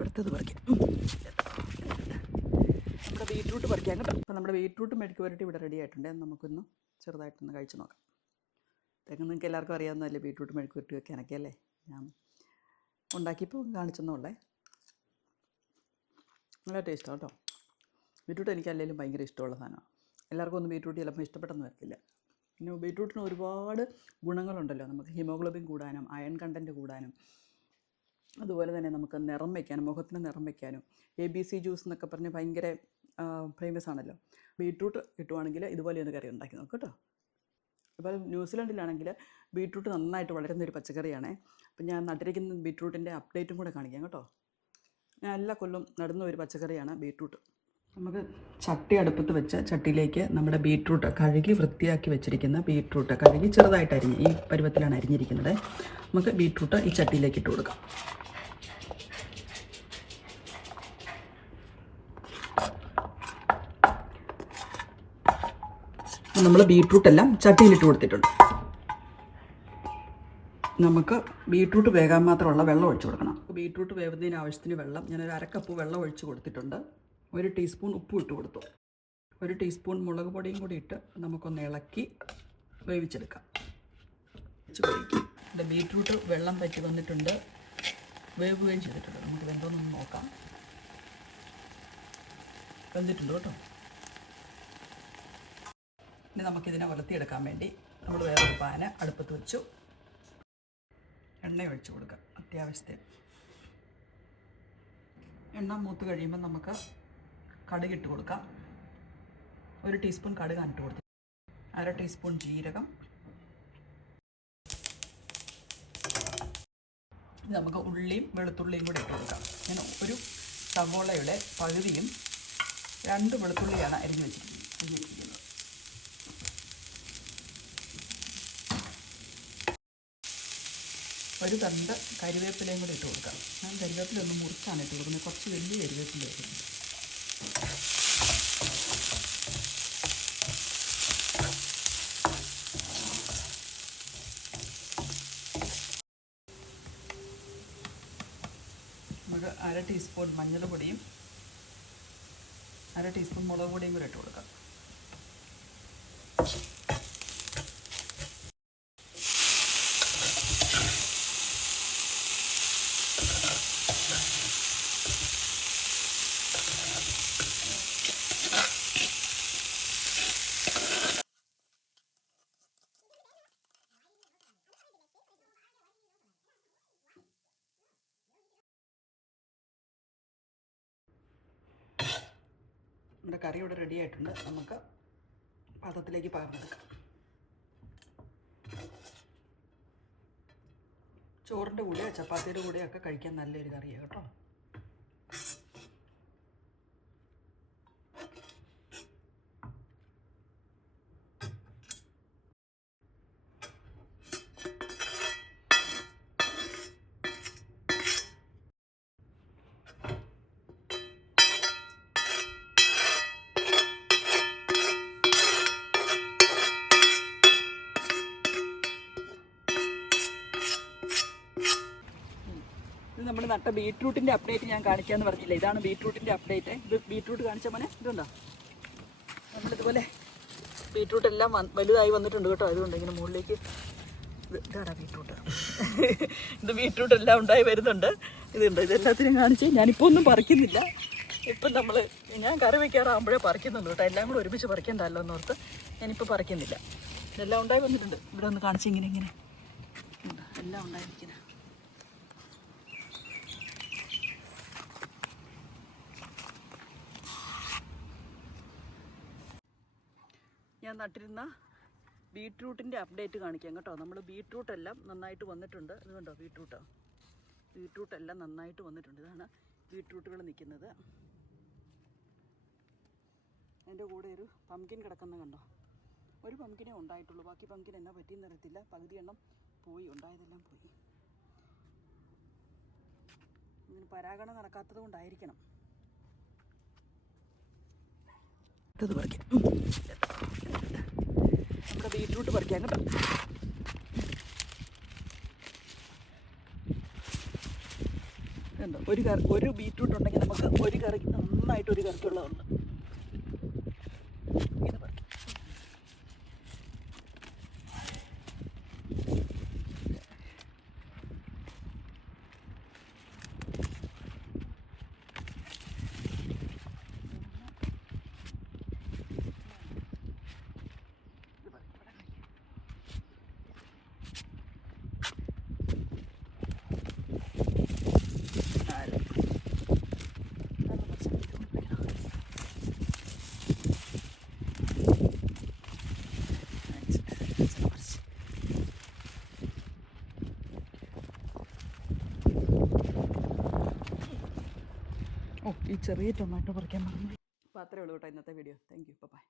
ഇവിടുത്തത് പറിക്കാം. നമ്മുടെ ബീറ്റ്റൂട്ട് പറിക്കാം. കേട്ടോ അപ്പോൾ നമ്മുടെ ബീറ്റ്റൂട്ട് മെഴുക്ക് പുരട്ടി ഇവിടെ റെഡി ആയിട്ടുണ്ട്. നമുക്കൊന്ന് ചെറുതായിട്ടൊന്ന് കഴിച്ച് നോക്കാം തെങ്ങ് നിങ്ങൾക്ക് എല്ലാവർക്കും അറിയാവുന്നതല്ലേ ബീറ്റ്റൂട്ട് മെഴുക്ക് പുരട്ടി വെക്കാനൊക്കെ അല്ലേ? ഞാൻ ഉണ്ടാക്കിയപ്പോൾ കാണിച്ചെന്നുള്ളേ. നല്ല ടേസ്റ്റാണ് കേട്ടോ. ബീറ്റ്റൂട്ട് എനിക്ക് അല്ലെങ്കിലും ഭയങ്കര ഇഷ്ടമുള്ള സാധനമാണ്. എല്ലാവർക്കും ഒന്നും ബീറ്റ്റൂട്ട് ചിലപ്പോൾ ഇഷ്ടപ്പെട്ടെന്ന് വരത്തില്ല. പിന്നെ ബീറ്റ്റൂട്ടിന് ഒരുപാട് ഗുണങ്ങളുണ്ടല്ലോ. നമുക്ക് ഹിമോഗ്ലോബിൻ കൂടാനും അയൺ കണ്ടന്റ് കൂടാനും അതുപോലെ തന്നെ നമുക്ക് നിറം വയ്ക്കാനും മുഖത്തിന് നിറം വയ്ക്കാനും എ ബി സി ജ്യൂസ് എന്നൊക്കെ പറഞ്ഞ് ഭയങ്കര ഫേമസ് ആണല്ലോ. ബീട്രൂട്ട് കിട്ടുവാണെങ്കിൽ ഇതുപോലെ ഒന്ന് കറി ഉണ്ടാക്കി നോക്കും കേട്ടോ. ഇപ്പോൾ ന്യൂസിലൻഡിലാണെങ്കിൽ ബീട്രൂട്ട് നന്നായിട്ട് വളരുന്ന ഒരു പച്ചക്കറിയാണ്. അപ്പം ഞാൻ നട്ടിരിക്കുന്ന ബീട്രൂട്ടിന്റെ അപ്ഡേറ്റും കൂടെ കാണിക്കാം കേട്ടോ. ഞാൻ എല്ലാ കൊല്ലം നടുന്ന ഒരു പച്ചക്കറിയാണ് ബീട്രൂട്ട് നമുക്ക് ചട്ടി അടുപ്പത്ത് വെച്ച് ചട്ടിയിലേക്ക് നമ്മുടെ ബീട്രൂട്ട് കഴുകി വൃത്തിയാക്കി വെച്ചിരിക്കുന്ന ബീട്രൂട്ട് കഴുകി ചെറുതായിട്ട് അരിഞ്ഞ് ഈ പരുവത്തിലാണ് അരിഞ്ഞിരിക്കുന്നത്. നമുക്ക് ബീട്രൂട്ട് ഈ ചട്ടിയിലേക്ക് ഇട്ട് കൊടുക്കാം. നമ്മൾ ബീട്രൂട്ട് എല്ലാം ചട്ടിയിലിട്ട് കൊടുത്തിട്ടുണ്ട്. നമുക്ക് ബീട്രൂട്ട് വേകാൻ മാത്രമുള്ള വെള്ളം ഒഴിച്ചു കൊടുക്കണം. ബീട്രൂട്ട് വേവുന്നതിന് ആവശ്യത്തിന് വെള്ളം ഞാനൊരു അരക്കപ്പ് വെള്ളം ഒഴിച്ച് കൊടുത്തിട്ടുണ്ട്. ഒരു ടീസ്പൂൺ ഉപ്പ് ഇട്ട് കൊടുത്തു. ഒരു ടീസ്പൂൺ മുളക് പൊടിയും കൂടി ഇട്ട് നമുക്കൊന്ന് ഇളക്കി വേവിച്ചെടുക്കാം. എന്റെ ബീറ്റ്റൂട്ട് വെള്ളം പറ്റി വന്നിട്ടുണ്ട്. വേവുകയും ചെയ്തിട്ടുണ്ട്. നമുക്ക് വെന്തോന്നൊന്ന് നോക്കാം. വെന്തിട്ടുണ്ട് കേട്ടോ? ഇനി നമുക്കിതിനെ വളർത്തിയെടുക്കാൻ വേണ്ടി നമ്മൾ വേറൊരു പാന് അടുപ്പത്ത് വെച്ചു. എണ്ണ ഒഴിച്ചു കൊടുക്കാം അത്യാവശ്യത്തിൽ എണ്ണ മൂത്ത് കഴിയുമ്പോൾ നമുക്ക് കടുക് ഇട്ട് കൊടുക്കാം. ഒരു ടീസ്പൂൺ കടുക് ഇട്ട് കൊടുത്തു. അര ടീസ്പൂൺ ജീരകം. നമുക്ക് ഉള്ളിയും വെളുത്തുള്ളിയും കൂടെ ഇട്ട് കൊടുക്കാം. ഞാൻ ഒരു സവോളയുടെ പകുതിയും രണ്ട് വെളുത്തുള്ളിയാണ് അരിഞ്ഞ് വെച്ചിരിക്കുന്നത്. വെച്ചിരിക്കുന്നത്. ഒരു തണ്ട് കരിവേപ്പിലയും കൂടി ഇട്ട് കൊടുക്കാം. ഞാൻ കരിവേപ്പില ഒന്ന് മുറിച്ചാണ് ഇട്ട് കൊടുക്കുന്നത്. കുറച്ച് വലിയ കരിവേപ്പില നമുക്ക് അര ടീസ്പൂൺ മഞ്ഞൾപ്പൊടിയും അര ടീസ്പൂൺ മുളക് പൊടിയും കൂടെ ഇട്ട് കൊടുക്കാം. നമ്മുടെ കറി ഇവിടെ റെഡി ആയിട്ടുണ്ട്. നമുക്ക് പാത്രത്തിലേക്ക് പകർന്നെടുക്കാം. ചോറിന്റെ കൂടെയോ ചപ്പാത്തിയുടെ കൂടെയൊക്കെ കഴിക്കാൻ നല്ലൊരു കറിയാണ് കേട്ടോ. ഇത് നമ്മൾ നട്ട ബീട്രൂട്ടിന്റെ അപ്ഡേറ്റ് ഞാൻ കാണിക്കാമെന്ന് പറഞ്ഞില്ല? ഇതാണ് ബീട്രൂട്ടിന്റെ അപ്ഡേറ്റ് ഇത് ബീട്രൂട്ട് കാണിച്ച മോനെ? ഇതുണ്ടോ? നമ്മളിതുപോലെ ബീട്രൂട്ട് എല്ലാം വലുതായി വന്നിട്ടുണ്ട് കേട്ടോ. അതുകൊണ്ട് ഇങ്ങനെ മുകളിലേക്ക് ഇതാണ് ബീട്രൂട്ട്. ഇത് ബീട്രൂട്ട് എല്ലാം ഉണ്ടായി വരുന്നുണ്ട്. ഇതുണ്ട്? ഇതെല്ലാത്തിനും കാണിച്ച് ഞാനിപ്പോൾ ഒന്നും പറിക്കുന്നില്ല. ഇപ്പം നമ്മൾ ഞാൻ കറി വയ്ക്കാറാകുമ്പോഴേ പറിക്കുന്നുള്ളൂ കേട്ടോ. എല്ലാം കൂടെ ഒരുമിച്ച് പറിക്കണ്ടല്ലോ എന്നോർത്ത് ഞാനിപ്പോൾ പറിക്കുന്നില്ല. ഇതെല്ലാം ഉണ്ടായി വന്നിട്ടുണ്ട്. ഇവിടെ ഒന്ന് കാണിച്ച് ഇങ്ങനെ ഇങ്ങനെ. എല്ലാം ഉണ്ടായിരിക്കുന്നത് ഞാൻ നട്ടിരുന്ന ബീട്രൂട്ടിന്റെ അപ്ഡേറ്റ് കാണിക്കാം കേട്ടോ. നമ്മൾ ബീട്രൂട്ടെല്ലാം നന്നായിട്ട് വന്നിട്ടുണ്ട്. ഇത് കണ്ടോ ബീട്രൂട്ട്? ബീട്രൂട്ടെല്ലാം നന്നായിട്ട് വന്നിട്ടുണ്ട്. ഇതാണ് ബീട്രൂട്ടുകൾ നിൽക്കുന്നത്. അതിന്റെ കൂടെ ഒരു പംകിൻ കിടക്കുന്ന കണ്ടോ? ഒരു പംകിനേ ഉണ്ടായിട്ടുള്ളൂ. ബാക്കി പംകിൻ എന്നാ പറ്റിയെന്ന് അറിയത്തില്ല. പകുതി എണ്ണം പോയി. ഉണ്ടായതെല്ലാം പോയി. ഇങ്ങനെ പരാഗണം നടക്കാത്തത് കൊണ്ടായിരിക്കണം. ഇത് പറിക്കാം. നമ്മുടെ പറിക്കാൻ പറിക്കാം കേട്ടോ ഒരു കറി ഒരു ബീറ്റ്റൂട്ട് ഉണ്ടെങ്കിൽ നമുക്ക് ഒരു കറിക്ക് നന്നായിട്ട് ഒരു കറിക്കുള്ളതുണ്ട് ഓ ഈ ചെറിയ ടൊമാറ്റോ പറിക്കാൻ പറഞ്ഞു അപ്പോൾ അത്രേ ഉള്ളൂ കേട്ടോ ഇന്നത്തെ വീഡിയോ താങ്ക് യു ബൈ